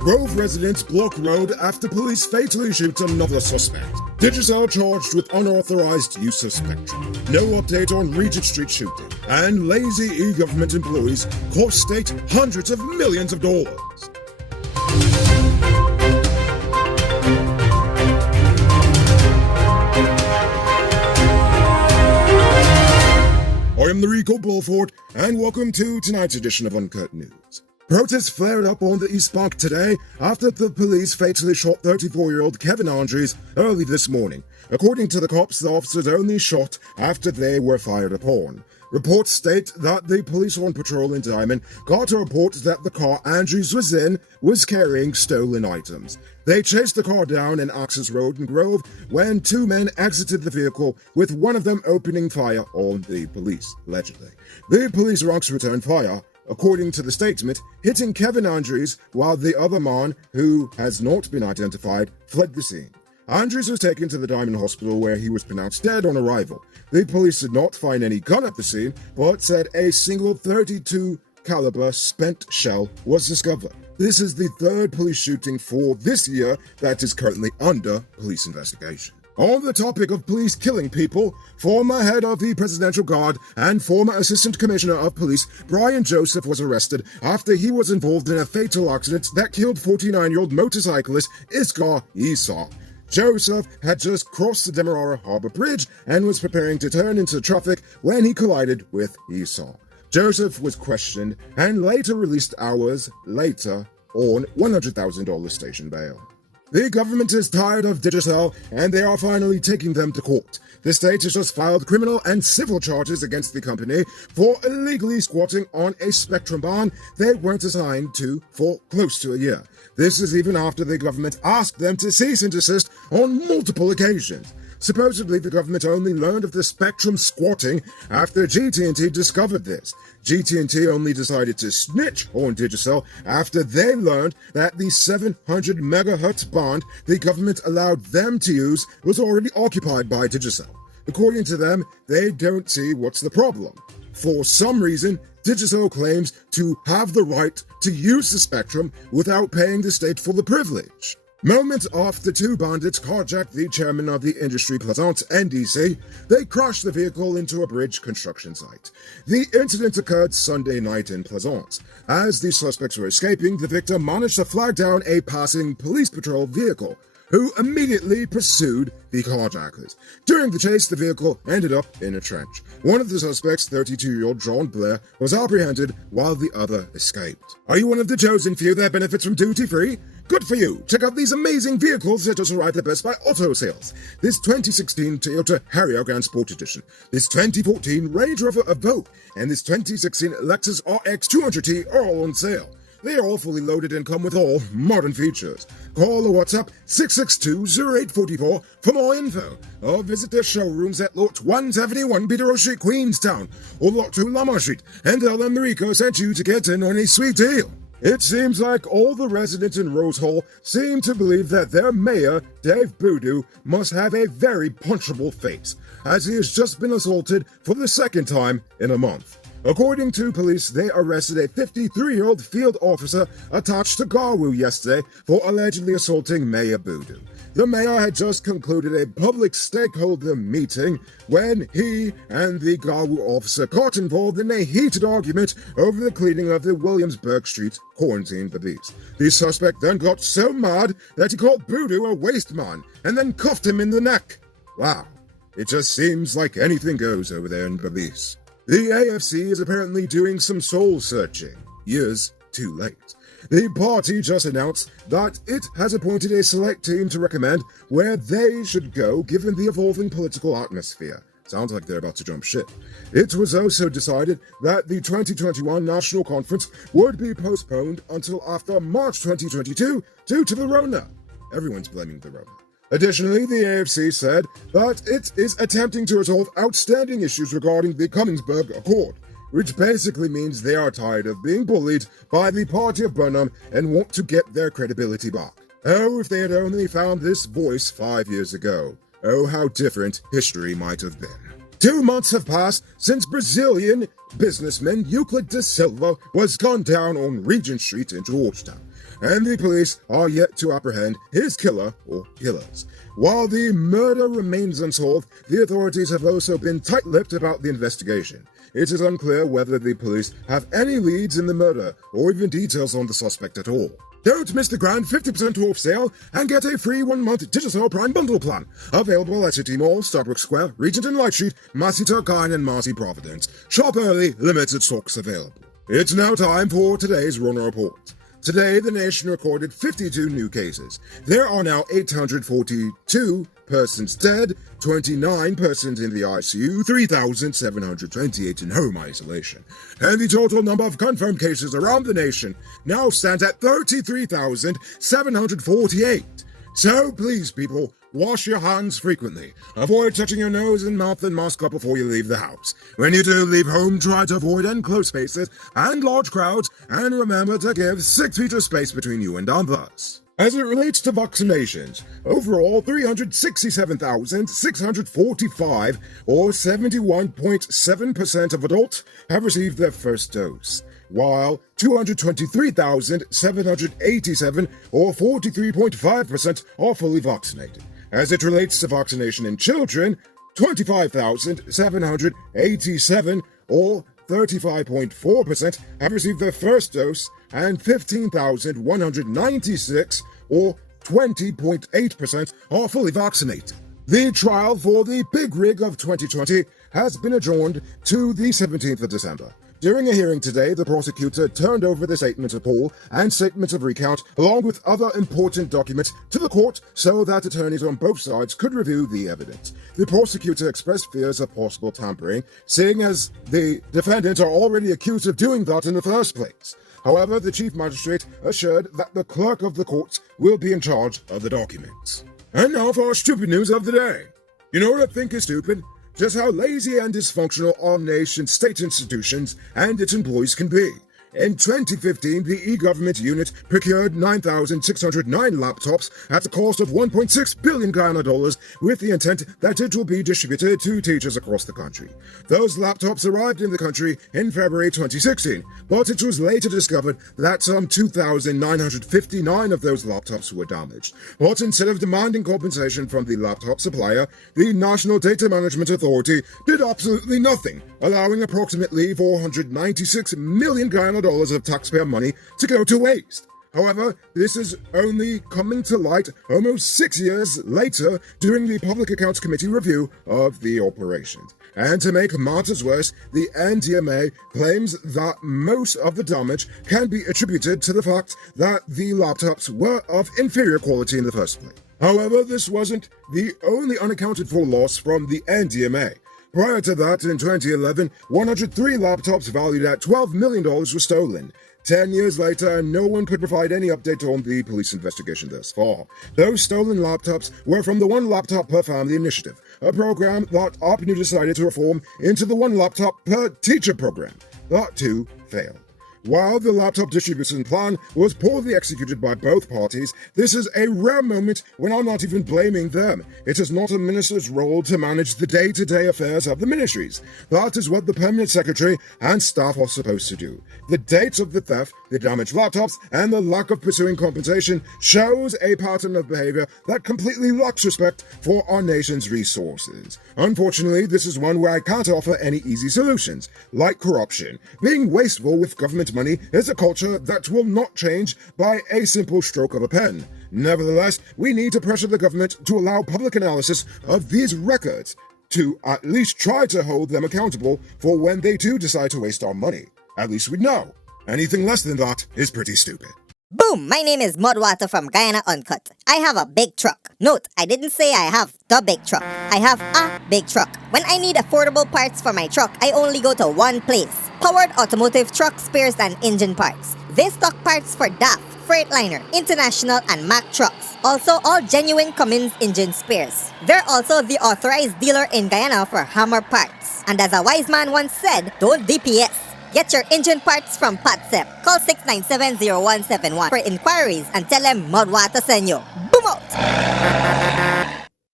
Grove residents block road after police fatally shoot another suspect. Digicel charged with unauthorized use of spectrum. No update on Regent Street shooting. And lazy e-government employees cost state hundreds of millions of dollars. I am the Rico Bulford, and welcome to tonight's edition of Uncut News. Protests flared up on the East Bank today after the police fatally shot 34-year-old Kevin Andrews early this morning. According to the cops, the officers only shot after they were fired upon. Reports state that the police on patrol in Diamond got a report that the car Andrews was in was carrying stolen items. They chased the car down an access road in Grove when two men exited the vehicle, with one of them opening fire on the police, allegedly. The police ranks returned fire, according to the statement, hitting Kevin Andrews while the other man, who has not been identified, fled the scene. Andrews was taken to the Diamond Hospital where he was pronounced dead on arrival. The police did not find any gun at the scene, but said a single .32 caliber spent shell was discovered. This is the third police shooting for this year that is currently under police investigation. On the topic of police killing people, former head of the Presidential Guard and former Assistant Commissioner of Police Brian Joseph was arrested after he was involved in a fatal accident that killed 49-year-old motorcyclist Iskar Esau. Joseph had just crossed the Demerara Harbor Bridge and was preparing to turn into traffic when he collided with Esau. Joseph was questioned and later released hours later on $100,000 station bail. The government is tired of Digicel, and they are finally taking them to court. The state has just filed criminal and civil charges against the company for illegally squatting on a spectrum band they weren't assigned to for close to a year. This is even after the government asked them to cease and desist on multiple occasions. Supposedly, the government only learned of the spectrum squatting after GT&T discovered this. GT&T only decided to snitch on Digicel after they learned that the 700 megahertz band the government allowed them to use was already occupied by Digicel. According to them, they don't see what's the problem. For some reason, Digicel claims to have the right to use the spectrum without paying the state for the privilege. Moments after two bandits carjacked the chairman of the Industrie Plaisance NDC, they crashed the vehicle into a bridge construction site. The incident occurred Sunday night in Plaisance. As the suspects were escaping, the victim managed to flag down a passing police patrol vehicle, who immediately pursued the carjackers. During the chase, the vehicle ended up in a trench. One of the suspects, 32-year-old John Blair, was apprehended while the other escaped. Are you one of the chosen few that benefits from duty-free? Good for you! Check out these amazing vehicles that just arrived at Best Buy Auto Sales. This 2016 Toyota Harrier Grand Sport Edition, this 2014 Range Rover Evoque, and this 2016 Lexus RX 200T are all on sale. They are all fully loaded and come with all modern features. Call or WhatsApp 662-0844 for more info, or visit their showrooms at Lot 171 Peterborough Street, Queenstown, or Lot 2 Lamar Street, and tell them Rico sent you to get in on a sweet deal. It seems like all the residents in Rose Hall seem to believe that their mayor, Dave Boodoo, must have a very punchable face, as he has just been assaulted for the second time in a month. According to police, they arrested a 53-year-old field officer attached to Garwu yesterday for allegedly assaulting Mayor Boodoo. The mayor had just concluded a public stakeholder meeting when he and the Garwu officer got involved in a heated argument over the cleaning of the Williamsburg Street quarantine police. The suspect then got so mad that he called Boodoo a waste man and then cuffed him in the neck. Wow, it just seems like anything goes over there in Belize. The AFC is apparently doing some soul searching, years too late. The party just announced that it has appointed a select team to recommend where they should go given the evolving political atmosphere. Sounds like they're about to jump ship. It was also decided that the 2021 National Conference would be postponed until after March 2022 due to the Rona. Everyone's blaming the Rona. Additionally, the AFC said that it is attempting to resolve outstanding issues regarding the Cummings-Berg Accord, which basically means they are tired of being bullied by the party of Burnham and want to get their credibility back. Oh, if they had only found this voice 5 years ago. Oh, how different history might have been. 2 months have passed since Brazilian businessman Euclid da Silva was gunned down on Regent Street in Georgetown. and the police are yet to apprehend his killer or killers. While the murder remains unsolved, the authorities have also been tight-lipped about the investigation. It is unclear whether the police have any leads in the murder or even details on the suspect at all. Don't miss the grand 50% off sale and get a free 1-month digital Prime bundle plan. Available at City Mall, Starbucks Square, Regent and Light Street, Masita, Guyana and Marcy Providence. Shop early, limited stocks available. It's now time for today's Rona Report. Today, the nation recorded 52 new cases. There are now 842 persons dead, 29 persons in the ICU, 3,728 in home isolation. And the total number of confirmed cases around the nation now stands at 33,748. So please, people, wash your hands frequently. Avoid touching your nose and mouth and mask up before you leave the house. When you do leave home, try to avoid enclosed spaces and large crowds, and remember to give 6 feet of space between you and others. As it relates to vaccinations, overall 367,645, or 71.7% of adults, have received their first dose, while 223,787, or 43.5%, are fully vaccinated. As it relates to vaccination in children, 25,787, or 35.4%, have received their first dose, and 15,196, or 20.8%, are fully vaccinated. The trial for the Big Rig of 2020 has been adjourned to the 17th of December. During a hearing today, the prosecutor turned over the statement of poll and statement of recount, along with other important documents, to the court so that attorneys on both sides could review the evidence. The prosecutor expressed fears of possible tampering, seeing as the defendants are already accused of doing that in the first place. However, the chief magistrate assured that the clerk of the courts will be in charge of the documents. And now for our stupid news of the day. You know what I think is stupid? Just how lazy and dysfunctional our nation's state institutions and its employees can be. In 2015, the e-government unit procured 9,609 laptops at a cost of $1.6 billion Guyana dollars with the intent that it will be distributed to teachers across the country. Those laptops arrived in the country in February 2016, but it was later discovered that some 2,959 of those laptops were damaged. But instead of demanding compensation from the laptop supplier, the National Data Management Authority did absolutely nothing, allowing approximately $496 million Guyana dollars of taxpayer money to go to waste. However, this is only coming to light almost 6 years later during the Public Accounts Committee review of the operations. And to make matters worse, the NDMA claims that most of the damage can be attributed to the fact that the laptops were of inferior quality in the first place. However, this wasn't the only unaccounted for loss from the NDMA. Prior to that, in 2011, 103 laptops valued at $12 million were stolen. 10 years later, no one could provide any update on the police investigation thus far. Those stolen laptops were from the One Laptop Per Family initiative, a program that APNU decided to reform into the One Laptop Per Teacher program. That too failed. While the laptop distribution plan was poorly executed by both parties, this is a rare moment when I'm not even blaming them. It is not a minister's role to manage the day-to-day affairs of the ministries. That is what the permanent secretary and staff are supposed to do. The dates of the theft, the damaged laptops, and the lack of pursuing compensation shows a pattern of behavior that completely lacks respect for our nation's resources. Unfortunately, this is one where I can't offer any easy solutions, like corruption. Being wasteful with government money is a culture that will not change by a simple stroke of a pen. Nevertheless, we need to pressure the government to allow public analysis of these records, to at least try to hold them accountable for when they do decide to waste our money. At least we know. Anything less than that is pretty stupid. Boom! My name is Mudwater from Guyana Uncut. I have a big truck. Note, I didn't say I have the big truck. I have a big truck. When I need affordable parts for my truck, I only go to one place. Powered Automotive Truck Spares and Engine Parts. They stock parts for DAF, Freightliner, International, and Mack trucks. Also, all genuine Cummins engine spares. They're also the authorized dealer in Guyana for Hammer parts. And as a wise man once said, don't DPS. Get your engine parts from Patsep. Call 697-0171 for inquiries and tell them Mudwater send you. Boom out!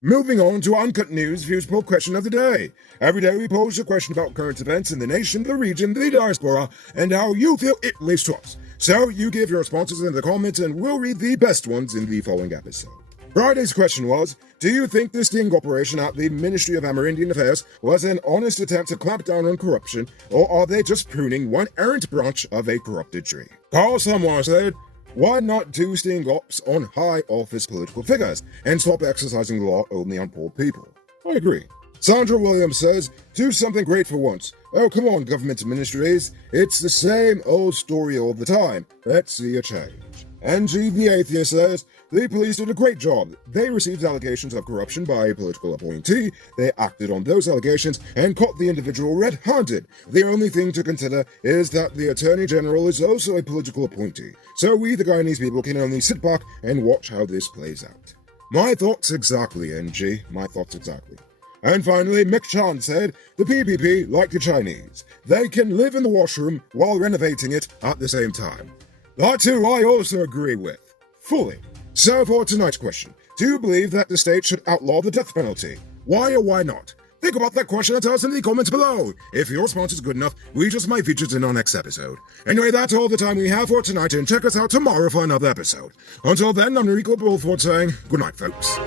Moving on to Uncut News Views Poll Question of the Day. Every day we pose a question about current events in the nation, the region, the diaspora, and how you feel it relates to us. So you give your responses in the comments and we'll read the best ones in the following episode. Friday's question was, do you think the sting operation at the Ministry of Amerindian Affairs was an honest attempt to clamp down on corruption, or are they just pruning one errant branch of a corrupted tree? Carl Samwar said, why not do sting ops on high office political figures and stop exercising the law only on poor people? I agree. Sandra Williams says, do something great for once. Oh, come on, government ministries. It's the same old story all the time. Let's see a change. NG the Atheist says, the police did a great job. They received allegations of corruption by a political appointee. They acted on those allegations and caught the individual red-handed. The only thing to consider is that the Attorney General is also a political appointee. So we, the Guyanese people, can only sit back and watch how this plays out. My thoughts exactly, NG. My thoughts exactly. And finally, Mick Chan said, the PPP, like the Chinese, they can live in the washroom while renovating it at the same time. That too I also agree with. Fully. So for tonight's question, do you believe that the state should outlaw the death penalty? Why or why not? Think about that question and tell us in the comments below. If your response is good enough, we just might feature it in our next episode. Anyway, that's all the time we have for tonight, and check us out tomorrow for another episode. Until then, I'm Rico Bulford saying, good night, folks.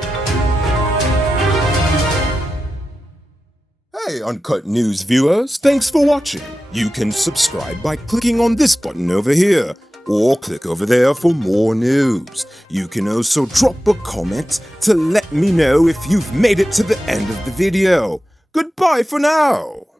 Hey, Uncut News viewers, thanks for watching. You can subscribe by clicking on this button over here, or click over there for more news. You can also drop a comment to let me know if you've made it to the end of the video. Goodbye for now.